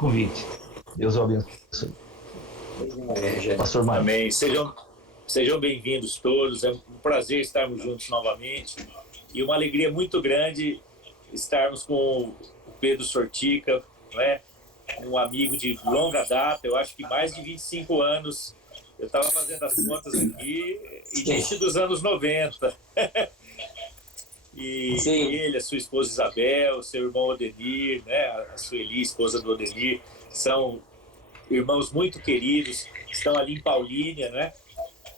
convite. Deus o abençoe. Pastor Mário. Amém. Sejam bem-vindos todos. É um prazer estarmos juntos novamente. E uma alegria muito grande estarmos com o Pedro Sortica, né? Um amigo de longa data, eu acho que mais de 25 anos. Eu estava fazendo as contas aqui, início dos anos 90. E ele, a sua esposa Isabel, seu irmão Odenir, né? A Sueli, esposa do Odenir, são irmãos muito queridos, estão ali em Paulínia, né?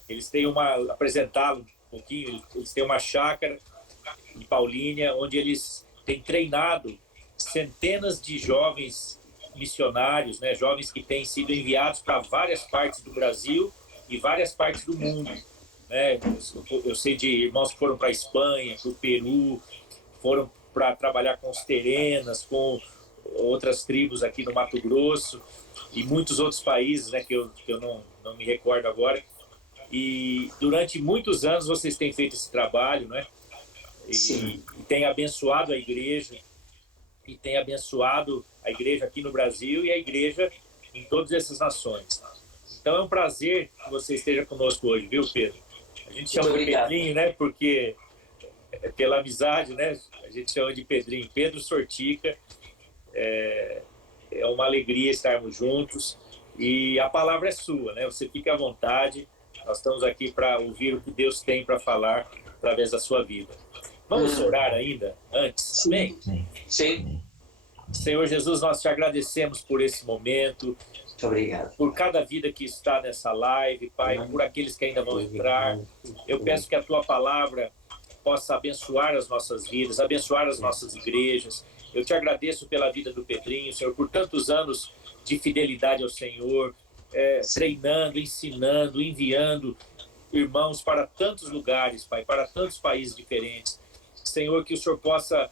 Eles têm apresentá-lo um pouquinho, eles têm uma chácara em Paulínia, onde eles têm treinado centenas de jovens missionários, né? Jovens que têm sido enviados para várias partes do Brasil e várias partes do mundo, né? Eu sei de irmãos que foram para a Espanha, para o Peru, foram para trabalhar com os terenas, com outras tribos aqui no Mato Grosso e muitos outros países, né, que eu não me recordo agora. E durante muitos anos vocês têm feito esse trabalho, né? E tem abençoado a igreja, e tem abençoado a igreja aqui no Brasil e a igreja em todas essas nações. Então é um prazer que você esteja conosco hoje, viu, Pedro? A gente chama de Pedrinho, né? Porque pela amizade, né? A gente chama de Pedrinho. Pedro Sortica. É uma alegria estarmos juntos e a palavra é sua, né? Você fica à vontade. Nós estamos aqui para ouvir o que Deus tem para falar através da sua vida. Vamos orar ainda antes? Amém? Sim. Senhor Jesus, nós te agradecemos por esse momento. Muito obrigado. Por cada vida que está nessa live, Pai, por aqueles que ainda vão entrar. Eu peço que a tua palavra possa abençoar as nossas vidas, abençoar as nossas igrejas. Eu te agradeço pela vida do Pedrinho, Senhor, por tantos anos de fidelidade ao Senhor, treinando, ensinando, enviando irmãos para tantos lugares, Pai, para tantos países diferentes. Senhor, que o Senhor possa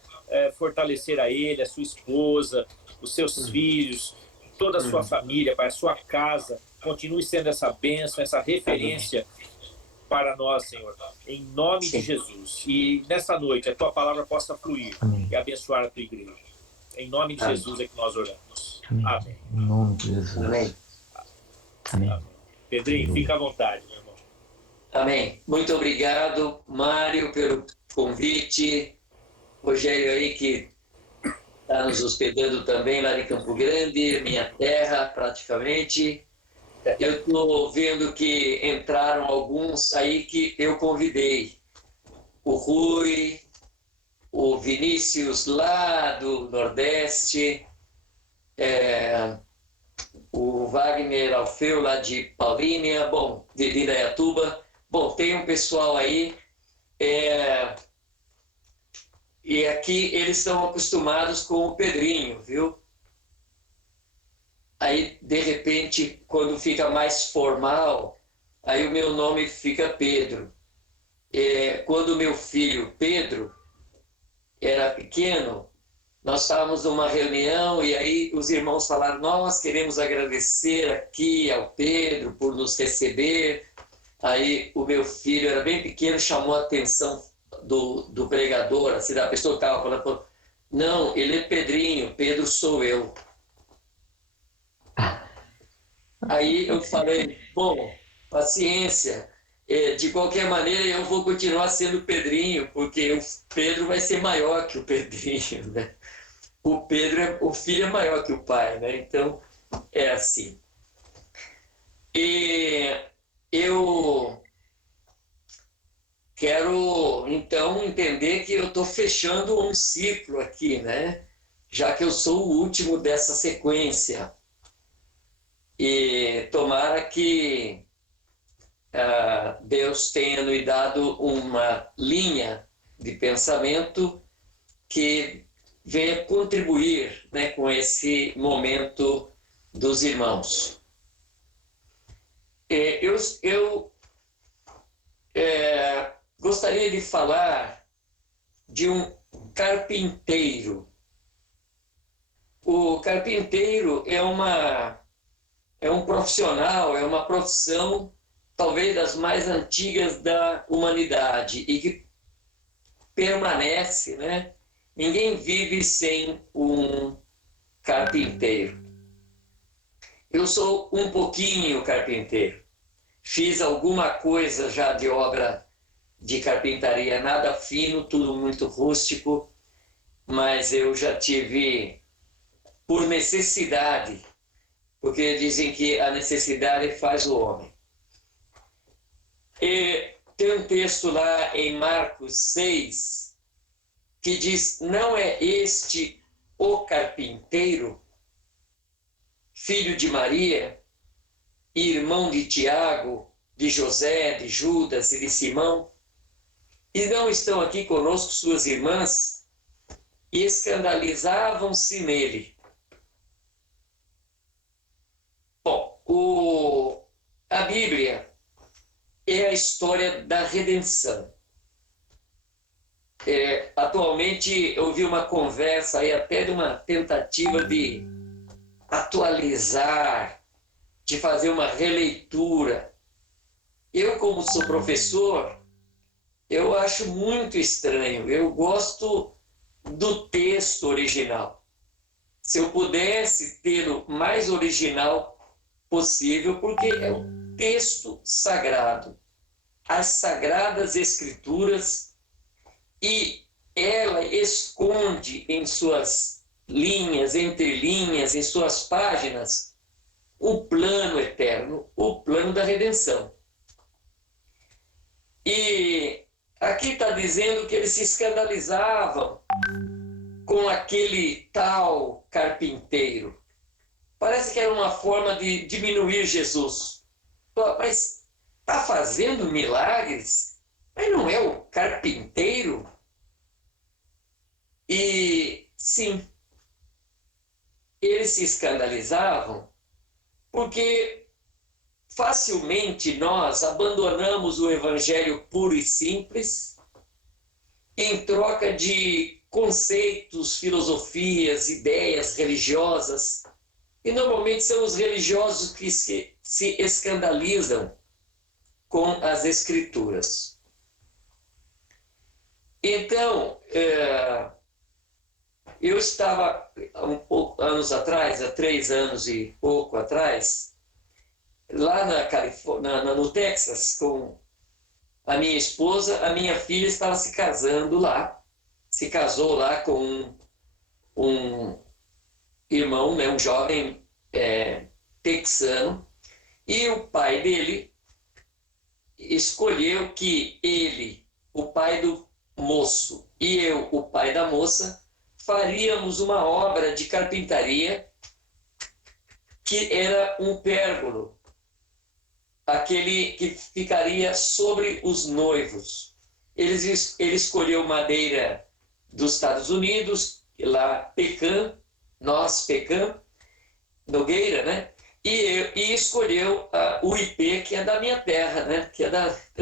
fortalecer a ele, a sua esposa, os seus filhos, toda a sua família, Pai, a sua casa. Continue sendo essa bênção, essa referência para nós, Senhor, em nome de Jesus. E nessa noite a tua palavra possa fluir e abençoar a tua igreja. Em nome de Jesus é que nós oramos. Amém. Em nome de Jesus. Amém. Amém. Pedrinho, fica à vontade, meu irmão. Amém. Muito obrigado, Mário, pelo convite. Rogério aí que está nos hospedando também lá de Campo Grande, minha terra praticamente. Eu estou vendo que entraram alguns aí que eu convidei. O Rui, o Vinícius lá do Nordeste, o Wagner Alfeu lá de Paulínia, bom, de Indaiatuba. Bom, tem um pessoal aí, e aqui eles estão acostumados com o Pedrinho, viu? Aí, de repente, quando fica mais formal, aí o meu nome fica Pedro. Quando o meu filho Pedro era pequeno, nós estávamos numa reunião e aí os irmãos falaram: nós queremos agradecer aqui ao Pedro por nos receber. Aí o meu filho era bem pequeno, chamou a atenção do pregador, assim, da pessoa que estava falando, falou: não, ele é Pedrinho, Pedro sou eu. Aí eu falei: bom, paciência, de qualquer maneira eu vou continuar sendo Pedrinho, porque o Pedro vai ser maior que o Pedrinho, né? O filho é maior que o pai, né? Então é assim. E eu quero então entender que eu estou fechando um ciclo aqui, né? Já que eu sou o último dessa sequência. E tomara que Deus tenha nos dado uma linha de pensamento que venha contribuir, né, com esse momento dos irmãos. Eu gostaria de falar de um carpinteiro. O carpinteiro é um profissional, é uma profissão talvez das mais antigas da humanidade e que permanece, né? Ninguém vive sem um carpinteiro. Eu sou um pouquinho carpinteiro. Fiz alguma coisa já de obra de carpintaria, nada fino, tudo muito rústico, mas eu já tive por necessidade, porque dizem que a necessidade faz o homem. E tem um texto lá em Marcos 6 que diz: não é este o carpinteiro, filho de Maria, irmão de Tiago, de José, de Judas e de Simão? E não estão aqui conosco suas irmãs? E escandalizavam-se nele. Bom, a Bíblia é a história da redenção. Atualmente eu vi uma conversa aí, até de uma tentativa de atualizar, de fazer uma releitura. Eu, como sou professor, eu acho muito estranho. Eu gosto do texto original. Se eu pudesse ter o mais original possível, porque é o texto sagrado, as sagradas escrituras, e ela esconde em suas linhas, entrelinhas, em suas páginas, o plano eterno, o plano da redenção. E aqui está dizendo que eles se escandalizavam com aquele tal carpinteiro. Parece que era uma forma de diminuir Jesus. Mas está fazendo milagres? Mas não é o carpinteiro? E sim, eles se escandalizavam porque facilmente nós abandonamos o evangelho puro e simples em troca de conceitos, filosofias, ideias religiosas. E normalmente são os religiosos que se escandalizam com as escrituras. Então, eu estava anos atrás, há 3 anos e pouco atrás, lá na Califórnia, no Texas, com a minha esposa. A minha filha estava se casando lá, se casou lá com um irmão, né, um jovem texano, e o pai dele escolheu que ele, o pai do moço, e eu, o pai da moça, faríamos uma obra de carpintaria que era um pérgolo, aquele que ficaria sobre os noivos. Ele escolheu madeira dos Estados Unidos, lá pecan, nogueira, né? E escolheu o IP, que é da minha terra, né? Que é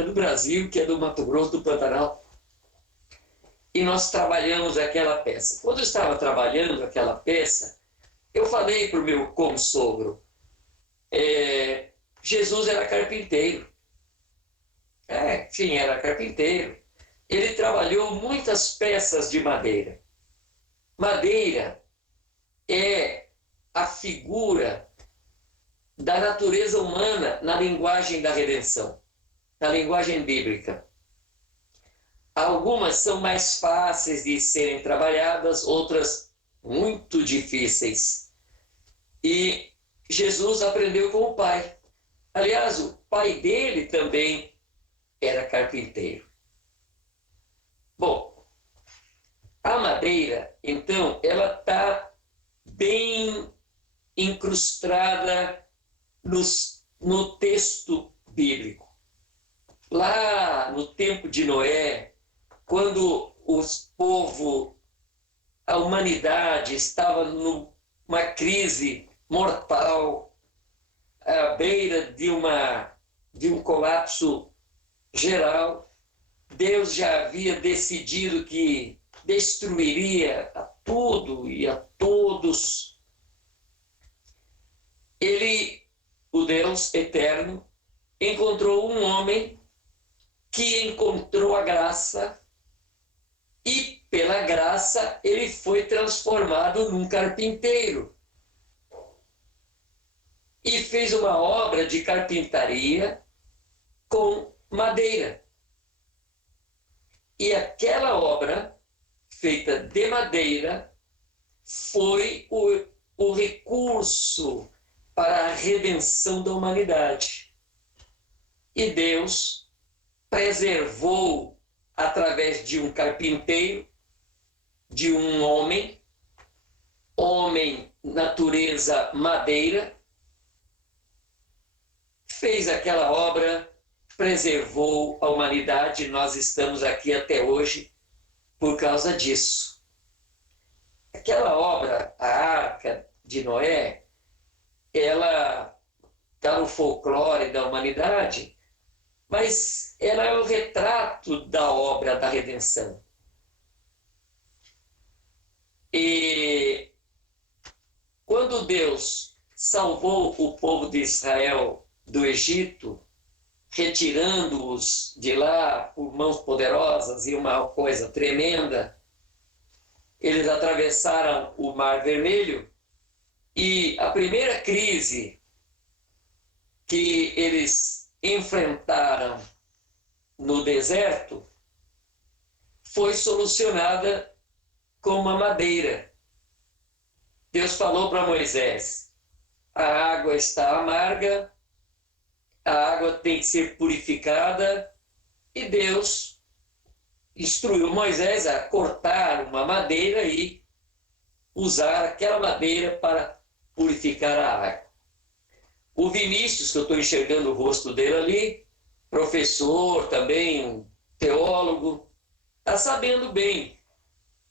do Brasil, que é do Mato Grosso, do Pantanal. E nós trabalhamos aquela peça. Quando eu estava trabalhando aquela peça, eu falei para o meu consogro, Jesus era carpinteiro. Sim, era carpinteiro. Ele trabalhou muitas peças de madeira. Madeira é a figura da natureza humana na linguagem da redenção, na linguagem bíblica. Algumas são mais fáceis de serem trabalhadas, outras muito difíceis. E Jesus aprendeu com o pai. Aliás, o pai dele também era carpinteiro. Bom, a madeira, então, ela está bem incrustada no texto bíblico. Lá no tempo de Noé, quando a humanidade estava numa crise mortal, à beira de um colapso geral, Deus já havia decidido que destruiria a tudo e a todos. Ele, o Deus eterno, encontrou um homem que encontrou a graça, e pela graça ele foi transformado num carpinteiro. fez uma obra de carpintaria com madeira. E aquela obra, feita de madeira, foi o recurso para a redenção da humanidade. E Deus preservou, através de um carpinteiro, de um homem, natureza madeira, fez aquela obra, preservou a humanidade, e nós estamos aqui até hoje por causa disso. Aquela obra, a Arca de Noé, ela está no folclore da humanidade, mas ela é o retrato da obra da redenção. E quando Deus salvou o povo de Israel do Egito, retirando-os de lá por mãos poderosas e uma coisa tremenda, eles atravessaram o Mar Vermelho e a primeira crise que eles enfrentaram no deserto foi solucionada com uma madeira. Deus falou para Moisés: a água está amarga, a água tem que ser purificada, e Deus instruiu Moisés a cortar uma madeira e usar aquela madeira para purificar a água. O Vinícius, que eu estou enxergando o rosto dele ali, professor também, um teólogo, está sabendo bem.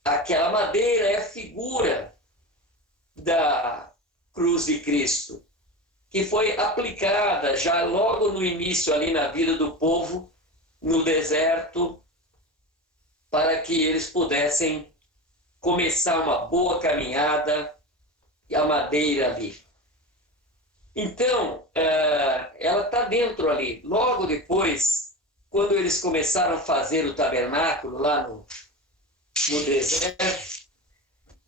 Aquela madeira é a figura da cruz de Cristo, que foi aplicada já logo no início ali na vida do povo, no deserto, para que eles pudessem começar uma boa caminhada, e a madeira ali. Então, ela está dentro ali. Logo depois, quando eles começaram a fazer o tabernáculo lá no deserto,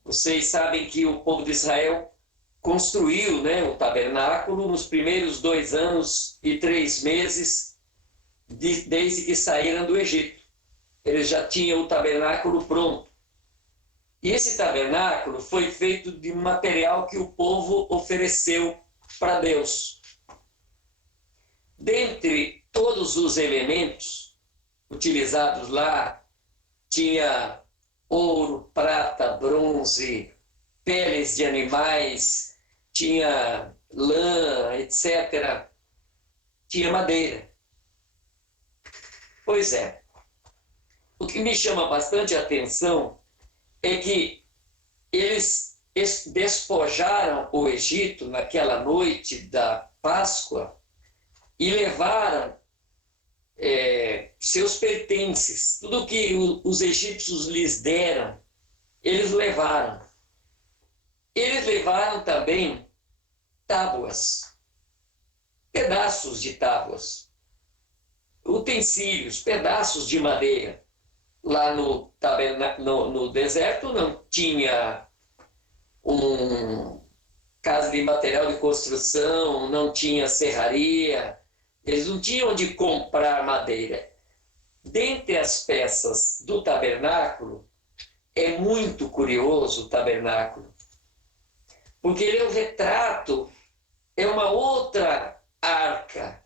vocês sabem que o povo de Israel construiu, né, o tabernáculo nos primeiros 2 anos e 3 meses desde que saíram do Egito. Eles já tinham o tabernáculo pronto. E esse tabernáculo foi feito de material que o povo ofereceu para Deus. Dentre todos os elementos utilizados lá, tinha ouro, prata, bronze, peles de animais, tinha lã, etc. Tinha madeira. Pois é. O que me chama bastante a atenção é que eles despojaram o Egito naquela noite da Páscoa e levaram seus pertences, tudo que os egípcios lhes deram, eles levaram. Eles levaram também tábuas, pedaços de tábuas, utensílios, pedaços de madeira. Lá no deserto não tinha casa de material de construção, não tinha serraria, eles não tinham onde comprar madeira. Dentre as peças do tabernáculo, é muito curioso o tabernáculo, porque ele é um retrato, é uma outra arca.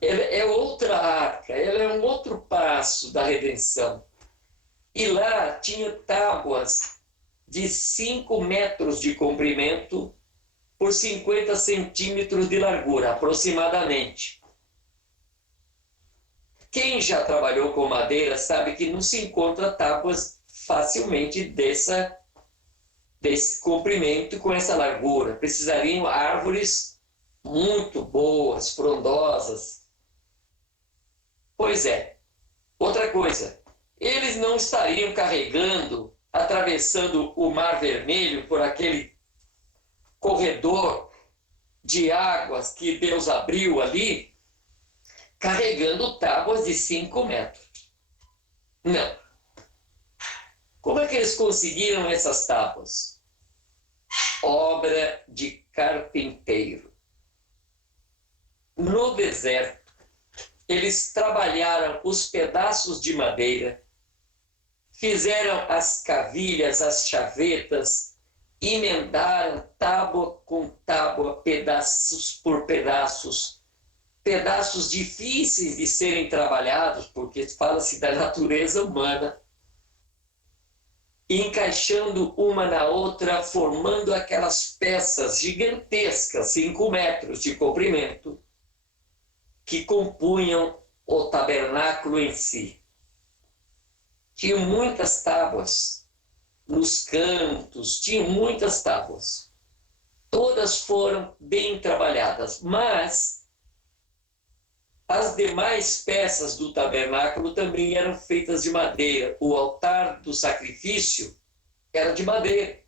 É outra arca, ela é um outro passo da redenção. E lá tinha tábuas de 5 metros de comprimento por 50 centímetros de largura, aproximadamente. Quem já trabalhou com madeira sabe que não se encontra tábuas facilmente desse comprimento com essa largura. Precisariam árvores muito boas, frondosas. Pois é. Outra coisa, eles não estariam carregando, atravessando o Mar Vermelho por aquele corredor de águas que Deus abriu ali, carregando tábuas de 5 metros. Não. Como é que eles conseguiram essas tábuas? Obra de carpinteiro. No deserto, eles trabalharam os pedaços de madeira, fizeram as cavilhas, as chavetas, emendaram tábua com tábua, pedaços por pedaços, pedaços difíceis de serem trabalhados, porque fala-se da natureza humana, encaixando uma na outra, formando aquelas peças gigantescas, 5 metros de comprimento, que compunham o tabernáculo em si. Tinham muitas tábuas nos cantos, tinham muitas tábuas. Todas foram bem trabalhadas, mas as demais peças do tabernáculo também eram feitas de madeira. O altar do sacrifício era de madeira,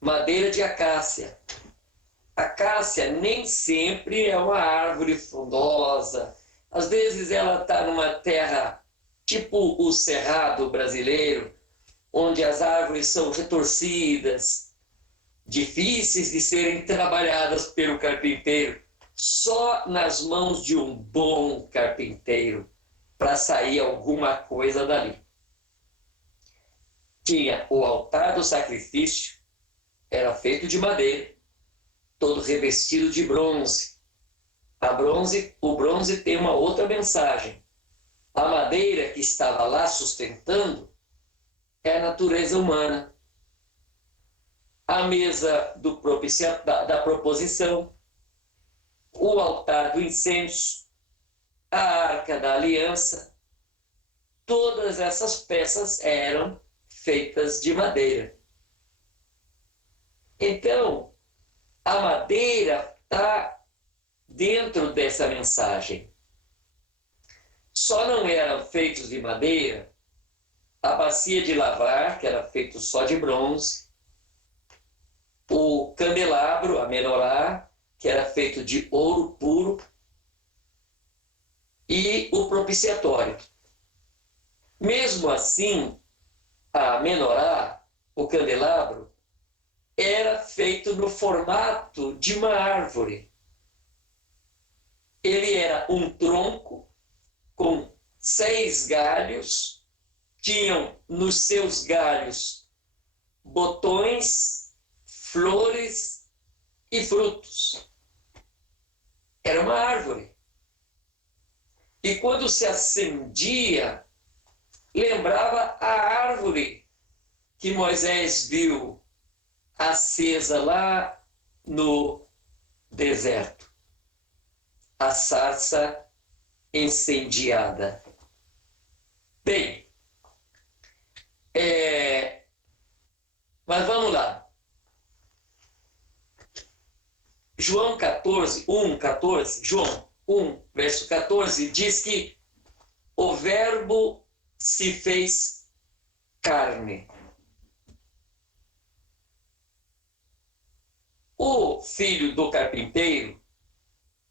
madeira de acácia. A acácia nem sempre é uma árvore frondosa. Às vezes ela está numa terra tipo o cerrado brasileiro, onde as árvores são retorcidas, difíceis de serem trabalhadas pelo carpinteiro. Só nas mãos de um bom carpinteiro para sair alguma coisa dali. Tinha o altar do sacrifício, era feito de madeira, todo revestido de bronze. O bronze tem uma outra mensagem. A madeira que estava lá sustentando é a natureza humana. A mesa da proposição, o altar do incenso, a arca da aliança, todas essas peças eram feitas de madeira. Então, a madeira está dentro dessa mensagem. Só não eram feitos de madeira a bacia de lavar, que era feito só de bronze, o candelabro, a menorá, que era feito de ouro puro, e o propiciatório. Mesmo assim, a menorá, o candelabro, era feito no formato de uma árvore. Ele era um tronco com 6 galhos, tinham nos seus galhos botões, flores e frutos. Era uma árvore. E quando se acendia, lembrava a árvore que Moisés viu acesa lá no deserto. A sarça incendiada. Bem, mas vamos lá. João 14, 1, 14, João 1, verso 14, diz que o verbo se fez carne. O filho do carpinteiro,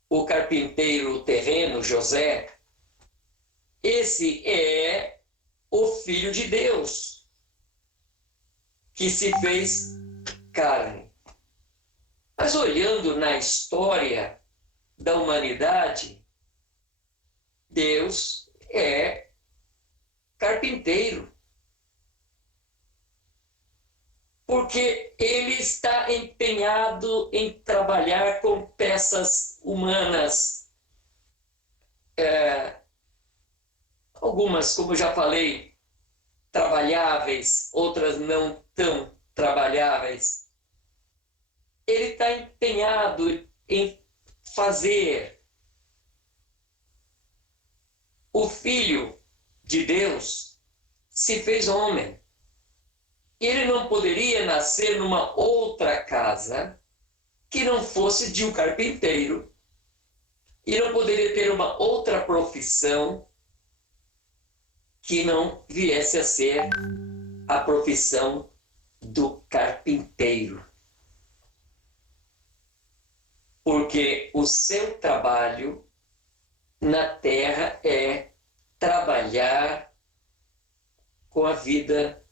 o carpinteiro terreno, José, esse é o Filho de Deus, que se fez carne. Mas olhando na história da humanidade, Deus é carpinteiro. Porque ele está empenhado em trabalhar com peças humanas. Algumas, como eu já falei, trabalháveis, outras não tão trabalháveis. Ele está empenhado em fazer. O Filho de Deus se fez homem. Ele não poderia nascer numa outra casa que não fosse de um carpinteiro. E não poderia ter uma outra profissão que não viesse a ser a profissão do carpinteiro. Porque o seu trabalho na terra é trabalhar com a vida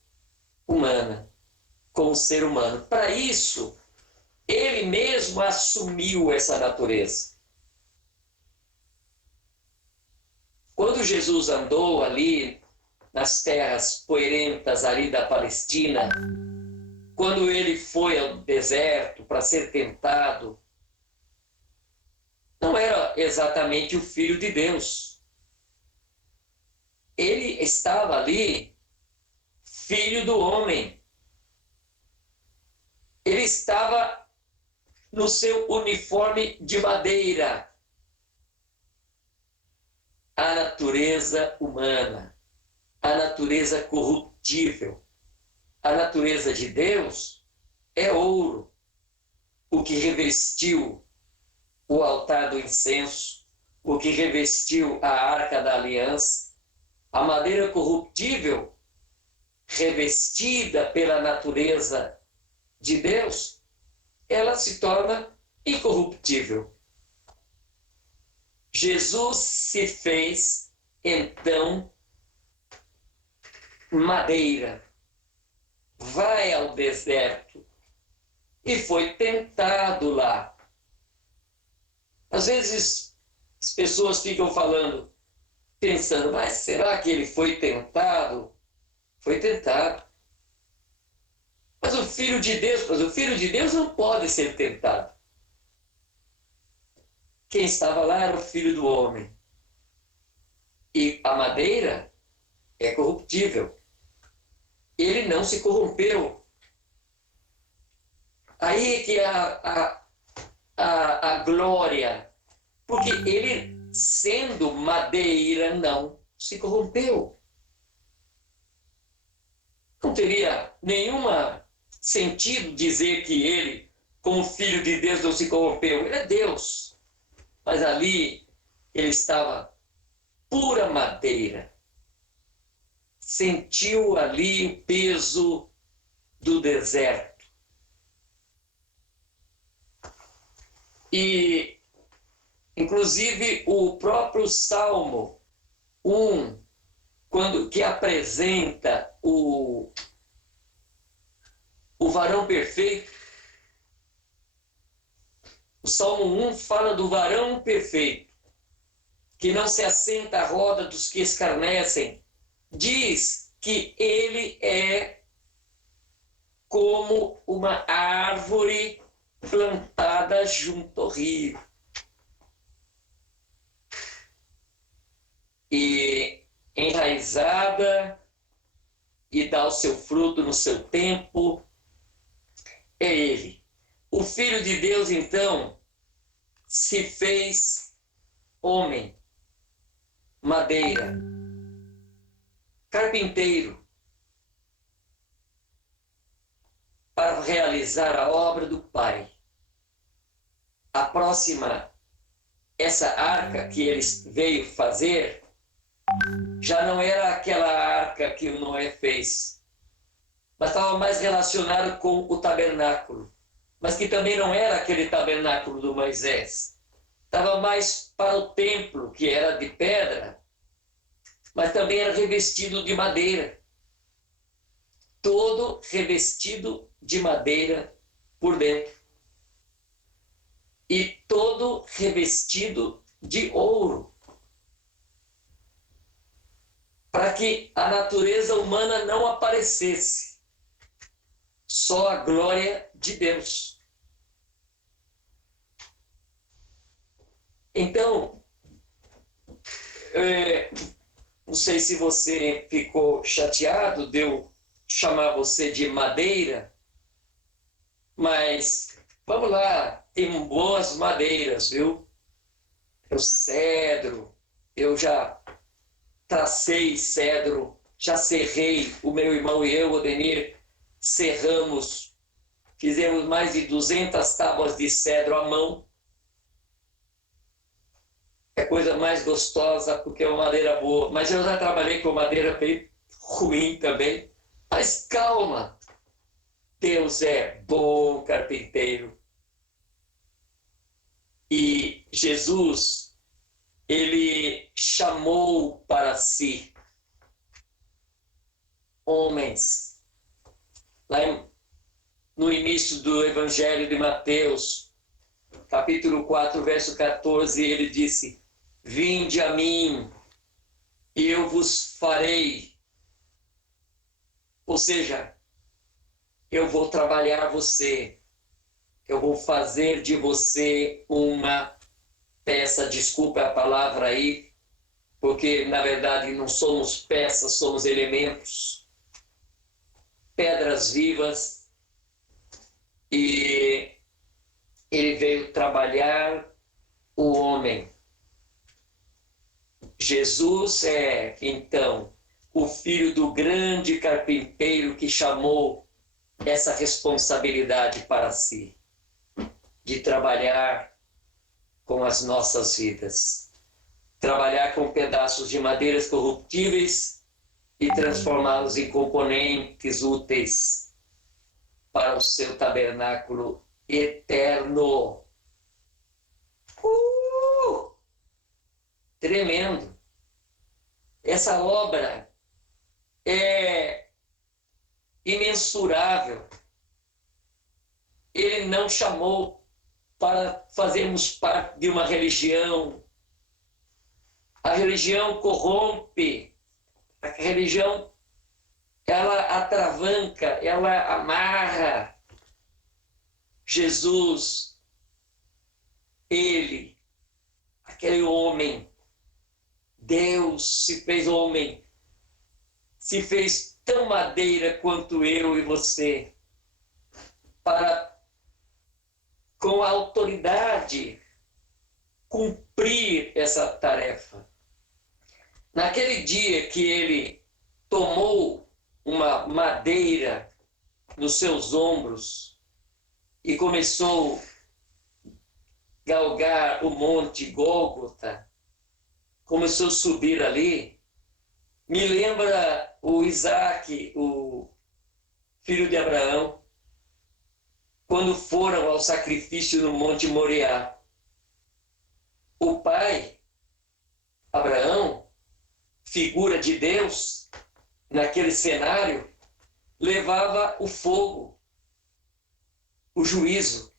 humana, com o ser humano. Para isso, ele ele mesmo assumiu essa natureza. Quando Jesus andou ali nas terras poeirentas ali da Palestina, quando ele foi ao deserto para ser tentado, não era exatamente o Filho de Deus. Ele estava ali, filho do homem. Ele estava no seu uniforme de madeira. A natureza humana, a natureza corruptível. A natureza de Deus é ouro, o que revestiu o altar do incenso, o que revestiu a arca da aliança. A madeira corruptível, revestida pela natureza de Deus, ela se torna incorruptível. Jesus se fez, então, madeira. Vai ao deserto e foi tentado lá. Às vezes as pessoas ficam falando, pensando, mas será que ele foi tentado? Foi tentado. Mas o Filho de Deus não pode ser tentado. Quem estava lá era o Filho do Homem. E a madeira é corruptível. Ele não se corrompeu. Aí que a glória, porque ele, sendo madeira, não se corrompeu. Não teria nenhum sentido dizer que ele, como filho de Deus, não se corrompeu. Ele é Deus. Mas ali ele estava pura madeira. Sentiu ali o peso do deserto. E, inclusive, o próprio Salmo 1, que apresenta o varão perfeito, o Salmo 1 fala do varão perfeito, que não se assenta à roda dos que escarnecem. Diz que ele é como uma árvore plantada junto ao rio. E enraizada e dá o seu fruto no seu tempo, é ele. O Filho de Deus, então, se fez homem, madeira, carpinteiro, para realizar a obra do Pai. A próxima, essa arca que ele veio fazer, já não era aquela arca que o Noé fez, mas estava mais relacionado com o tabernáculo, mas que também não era aquele tabernáculo do Moisés. Estava mais para o templo, que era de pedra, mas também era revestido de madeira. Todo revestido de madeira por dentro. E todo revestido de ouro. Para que a natureza humana não aparecesse. Só a glória de Deus. Então, não sei se você ficou chateado de eu chamar você de madeira, mas vamos lá, tem boas madeiras, viu? O cedro, eu já tracei cedro, já serrei, o meu irmão e eu, Odenir, serramos, fizemos mais de 200 tábuas de cedro à mão. É coisa mais gostosa porque é uma madeira boa, mas eu já trabalhei com madeira bem ruim também. Mas calma, Deus é bom carpinteiro. E Jesus, ele chamou para si homens. Lá em no início do Evangelho de Mateus, capítulo 4, verso 14, ele disse: vinde a mim, e eu vos farei. Ou seja, eu vou trabalhar você, eu vou fazer de você uma peça, desculpa a palavra aí, porque na verdade não somos peças, somos elementos, pedras vivas, e ele veio trabalhar o homem. Jesus é, então, o filho do grande carpinteiro que chamou essa responsabilidade para si, de trabalhar com as nossas vidas. Trabalhar com pedaços de madeiras corruptíveis e transformá-los em componentes úteis para o seu tabernáculo eterno. Tremendo. Essa obra é imensurável. Ele não chamou para fazermos parte de uma religião. A religião corrompe. A religião, ela atravanca, ela amarra. Jesus, ele, aquele homem, Deus se fez homem, se fez tão madeira quanto eu e você, para, com a autoridade, cumprir essa tarefa. Naquele dia que ele tomou uma madeira nos seus ombros e começou a galgar o monte Gólgota, começou a subir ali, me lembra o Isaac, o filho de Abraão, quando foram ao sacrifício no Monte Moriá. O pai, Abraão, figura de Deus, naquele cenário, levava o fogo, o juízo,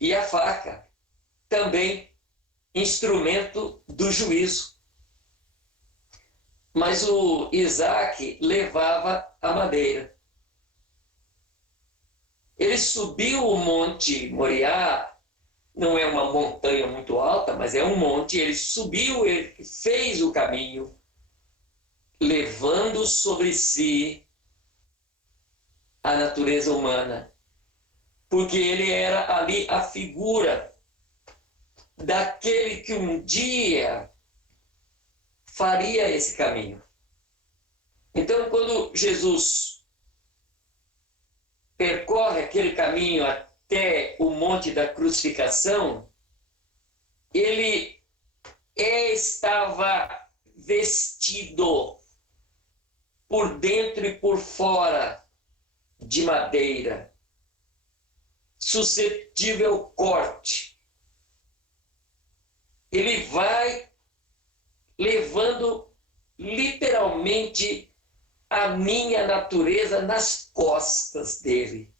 e a faca, também instrumento do juízo. Mas o Isaac levava a madeira. Ele subiu o Monte Moriá, não é uma montanha muito alta, mas é um monte. Ele subiu, ele fez o caminho, levando sobre si a natureza humana, porque ele era ali a figura daquele que um dia faria esse caminho. Então, quando Jesus percorre aquele caminho até o monte da crucificação, ele estava vestido por dentro e por fora de madeira, suscetível ao corte. Ele vai levando literalmente a minha natureza nas costas dele.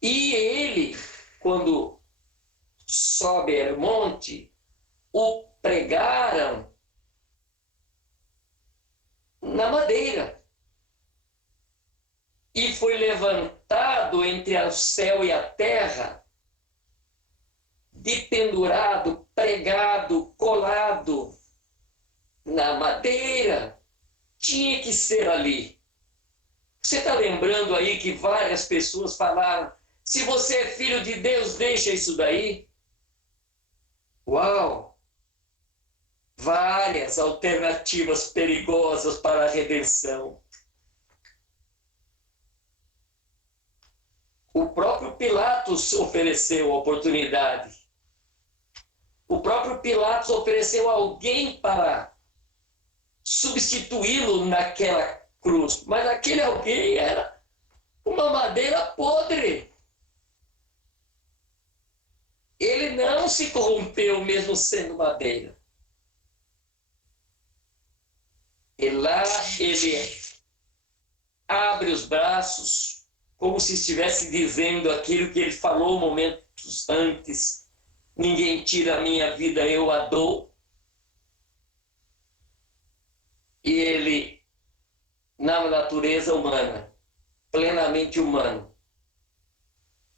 E ele, quando sobe ao monte, o pregaram na madeira. E foi levantado entre o céu e a terra, dependurado, pregado, colado na madeira. Tinha que ser ali. Você está lembrando aí que várias pessoas falaram: se você é filho de Deus, deixa isso daí? Uau! Várias alternativas perigosas para a redenção. O próprio Pilatos ofereceu a oportunidade. O próprio Pilatos ofereceu alguém para substituí-lo naquela cruz. Mas aquele alguém era uma madeira podre. Ele não se corrompeu mesmo sendo madeira. E lá ele abre os braços, como se estivesse dizendo aquilo que ele falou momentos antes: ninguém tira a minha vida, eu a dou. E ele, na natureza humana, plenamente humano,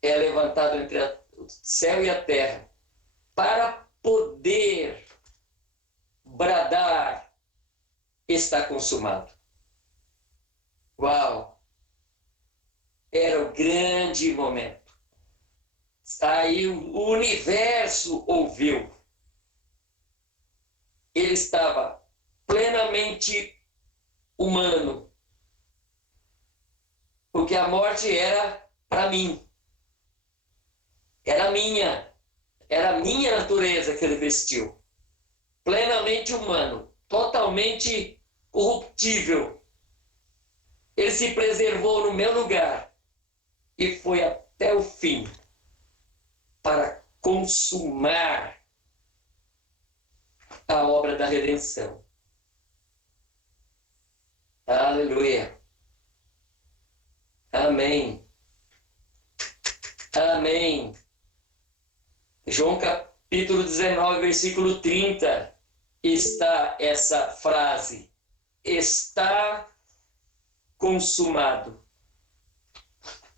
é levantado entre o céu e a terra para poder bradar: está consumado. Uau! Era o grande momento. Aí o universo ouviu. Ele estava plenamente humano, porque a morte era para mim. Era a minha natureza que ele vestiu. Plenamente humano, totalmente corruptível. Ele se preservou no meu lugar e foi até o fim para consumar a obra da redenção. Aleluia. Amém. Amém. João capítulo 19, versículo 30, está essa frase: está consumado.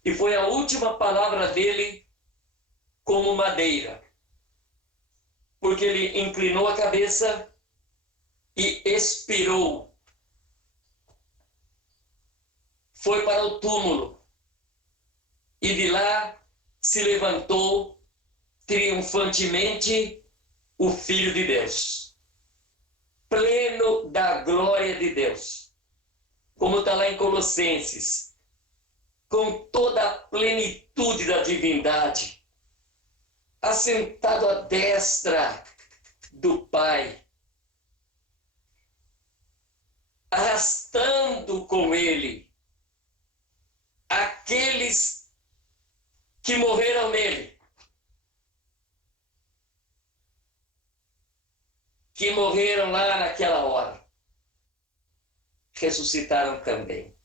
E foi a última palavra dele como madeira, porque ele inclinou a cabeça e expirou. Foi para o túmulo e de lá se levantou triunfantemente o Filho de Deus, pleno da glória de Deus, como está lá em Colossenses, com toda a plenitude da divindade, assentado à destra do Pai, arrastando com ele aqueles que morreram nele, que morreram lá naquela hora, ressuscitaram também.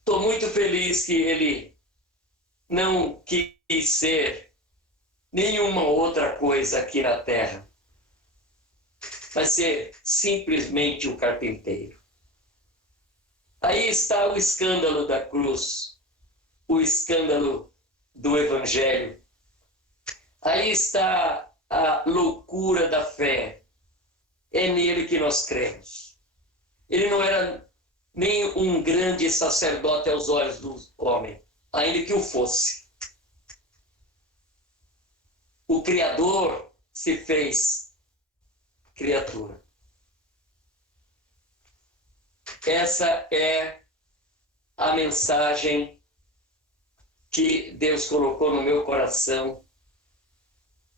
Estou muito feliz que ele não quis ser nenhuma outra coisa aqui na terra, mas ser simplesmente o carpinteiro. Aí está o escândalo da cruz, o escândalo do Evangelho. Aí está a loucura da fé. É nele que nós cremos. Ele não era nem um grande sacerdote aos olhos do homem, ainda que o fosse. O Criador se fez criatura. Essa é a mensagem que Deus colocou no meu coração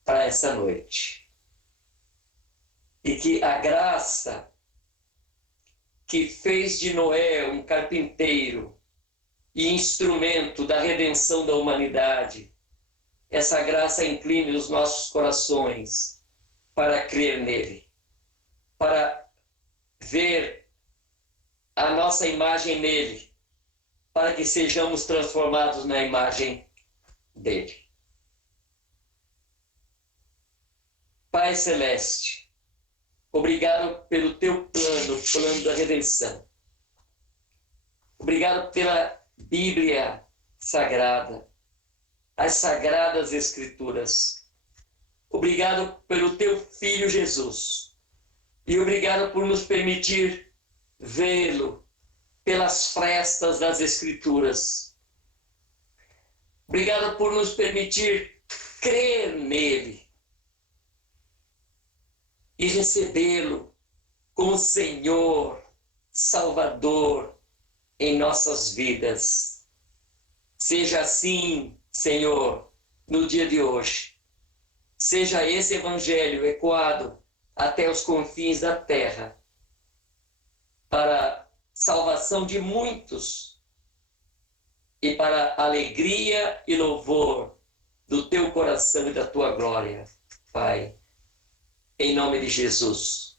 para essa noite. E que a graça que fez de Noé um carpinteiro e instrumento da redenção da humanidade, essa graça incline os nossos corações para crer nele, para ver a nossa imagem nele, para que sejamos transformados na imagem dele. Pai Celeste, obrigado pelo teu plano, o plano da redenção. Obrigado pela Bíblia Sagrada, as Sagradas Escrituras. Obrigado pelo teu Filho Jesus. E obrigado por nos permitir vê-lo pelas frestas das Escrituras. Obrigado por nos permitir crer nele e recebê-lo como Senhor, Salvador em nossas vidas. Seja assim, Senhor, no dia de hoje. Seja esse Evangelho ecoado até os confins da terra, para salvação de muitos e para alegria e louvor do teu coração e da tua glória, Pai. Em nome de Jesus.